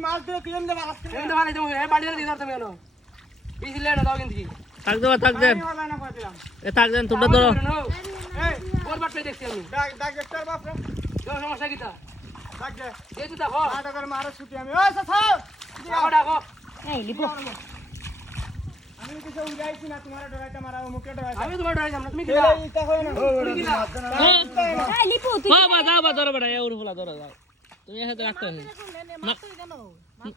মাছ ধরে তুই এমনি মাছ এমনি ভালো তুমি এই বাড়িতে দিয়ে দাও তুমি কেন বিজলে না দাও কিন্তু থাক দেবা থাক দেন এ থাক দেন তোমরা ধরো এই ওর বাট পেয়ে দেখছি আমি ডাক ডাক্তার বাপ রে তোর সমস্যা কি তা ডাক দে এই তো দেখো আটা করে মারা ছুটি আমি ওই সাথা দেখো দেখো এই লিপো আমি কিছু উড়াইছি না তোমার ডরাইটা মারা মুখে ডরাইটা আমি তোমার ডরাই না তুমি কি এই ইটা হয় না এই লিপো তুই বাবা যাও বা ধরো বেটা এর ফুলা ধরো যাও তুমি এর সাথে রাখতে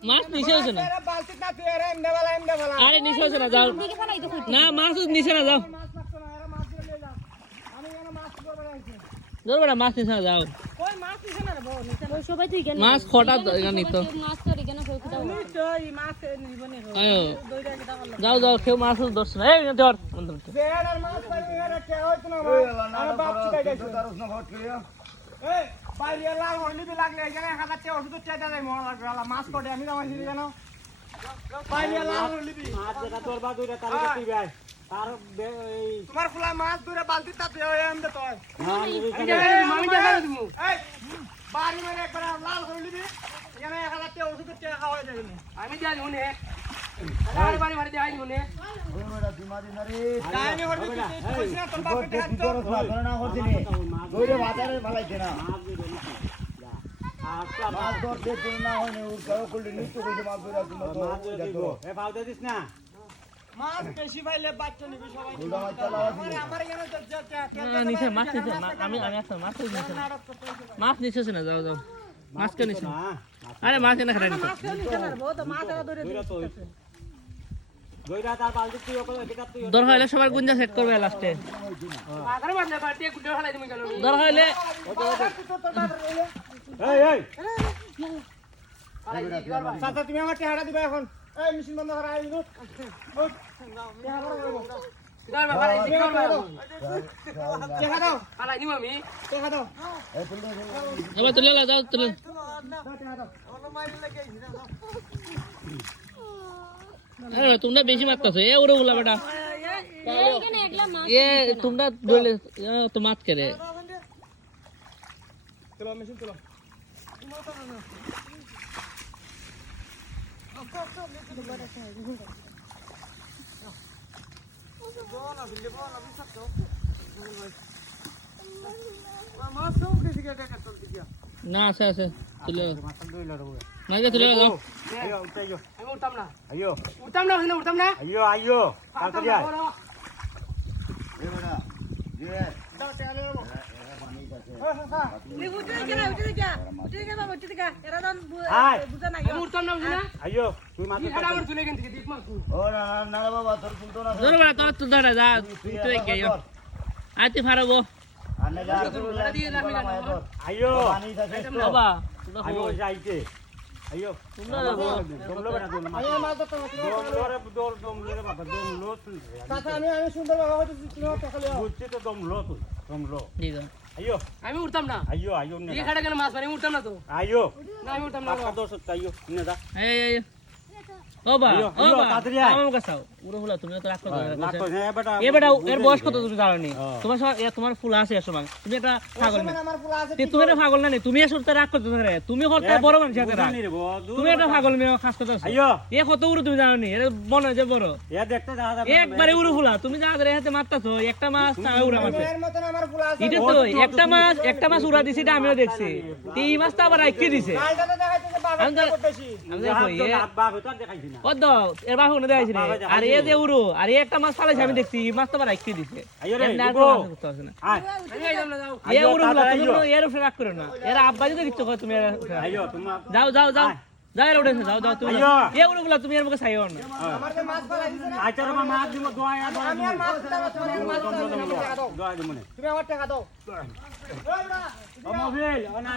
মাছ নিচে হচ্ছে না এরা বালতি না তুই এরা এমনে বালা আরে নিচে হচ্ছে না যাও দিকে ফেলাই তো না মাছ নিচে না যাও মাছ মারছো না এরা মাছ ধরে নিয়ে যাও আমি এখানে মাছ ধরে বেড়াইছি ধরো বেটা মাছ নিচে না যাও কই মাছ দিছ না রে বউ ওই সবাই তুই কেন মাছ খটা এখানে তো মাছ ধরে কেন কই কোথাও তো এই মাছ নিবনে আয়ো দইটা কিটা করলা যাও যাও কেউ মাছ ধরছ না এই ধর বেড়ার মাছ পাইলে এরা কে হইতো না আমার বাপ চিকাই যাইছে দারুস না ভট করিয়া এই বাইরে লাল হলি বি লাগলে এখানে হাজারটা ওষুধ চাইতে যাই মরা লাগলা মাছ পড়ে আমি আমার হিরি কেন বাইরে লাল হলি বি মাছ যেটা তোর বা দুইটা তার তুই ভাই তার এই তোমার ফুলা মাছ ধরে বালতি তাতে ওই এমদে তো আমি দেখা তুমি এই বাড়ি মানে একবার লাল হলি বি এখানে হাজারটা ওষুধ চাই খাওয়া যাবে না আমি যাই হুনে আরে বাড়ি বাড়ি যাই হুনে কাহিনী হলি বি কইছ না তোর বাপকে ডাকতো মাছ বেশি পাইলে বাচ্চা নিবি সবাই আমার এখানে নিচে মাছ নিচে আমি একটা মাছ নিচে মাছ নিচে না যাও যাও মাছ কে নিচে আরে মাছ এনে খাই নিচে দুইটা তার বালতি তুই ওকে এটা তুই দরকার হলে সবার গুঞ্জা সেট করবে লাস্টে আরে বাদ না বাড়ি গুড্ডে ফেলাই তুমি কেন দরকার হলে এই চাচা তুমি আমার টেহারা দিবা এখন এই মেশিন বন্ধ করা আই দিও দাও বাবা এই শিকার বাবা টেহা দাও ফেলাই দিমু আমি টেহা দাও এবার তুলে যাও তুলে টেহা দাও অন্য মাইল লাগে আরে তোমরা বেশি মারতাছো এ ওরে বলা বেটা এখানে একলা মাছ এ তোমরা বলে তো মাত করে চলো মেশিন চলো না আছে আছে তুলে মাছ দুইলা রে না যে তুলে যাও আইও উঠাইও আমি উঠতাম না আইও উঠতাম না হইনা উঠতাম না আইও আইও তাড়াতাড়ি আয় দাও টেহা দাও আয় আমি উঠতাম না বুঝিনা আইও তুই মাছ কি খাড়া আমার তুলে কেন থেকে দেখ মাছ ধরো বেটা তোর তো ধরে যা তুই কে আইতে পারবো আইও বাবা আইও যাইতে আইও তোমরা দমলো বেটা দমলো আমি মাছ ধরতে দমলো বাবা দমলো চাচা আমি সুন্দর বাবা হইতে তুমি টাকা লিও বুঝছি তো দমলো তো দমলো ঠিক আছে আইও আমি উঠতাম না আইও আইও কি খাড়া কেন মাছ মারি উঠতাম না তো আইও না আমি উঠতাম না পাঁচটা দশ আইও নে দা এই বাবা আইও, আইও, বাবা তাড়াতাড়ি আয়। আমার কাছে উড়ো ফুলা তুমি তো রাখো না তো হ্যাঁ বেটা এ বেটা এর বয়স কত তুমি জানো নি তোমার তোমার ফুল আছে এর সময় তুমি একটা পাগল না আমার ফুলা আছে তুমি একটা পাগল না নি তুমি আসলে রাগ করতে ধরে তুমি হতে বড় মানুষ সাথে রাগ বুঝানি রে বড় তুমি একটা পাগল মেয়ে খাস কথা আছো আইও এ কত উড়ো তুমি জানো নি এর মনে যে বড় এ দেখতে দাদা একবারে উড়ো ফুলা তুমি যা ধরে হাতে মারতাছো একটা মাছ তাও উড়া মারছে এর মতন আমার ফুলা আছে এটা তো একটা মাছ উড়া দিছে এটা আমিও দেখছি এই মাছটা আবার রাইখে দিছে কালটাতে দেখাইতে যে বাবা আমি তো- করতেছি আমি দেখো এ বাপ তো দেখাইছি না কত এর বাহু না দেখাইছে রে আর এ যে উড়ো আর এ একটা মাছ ফালাইছে আমি দেখছি এই মাছটা আবার রাইখে দিছে আইও রে এমনি আর লিবো। কোনো মাছ করতে পারছে না আয় আমি আইতাম না যাও এ উড়ো ফুলা তুমি কোনো এর উপরে রাগ করো না এর আব্বা যদি কিছু কয় তুমি এর উপরে রাগ আইও তোমার করো। যাও যাও যাও যাও এর উঠেছে যাও যাও তুমি আইয়ো। এ উড়ো ফুলা তুমি এর মুখে চাইও না আমার যে মাছ ফেলাই দিছে না আইতার মাছ দিব দোয়া দোয়া আমি আর মাছ দিলাম না, তুমি আর মাছ দিলাম না, আমার টাকা দাও দোয়া দিব মনে তুমি আমার টাকা দাও ও মোবিল ও না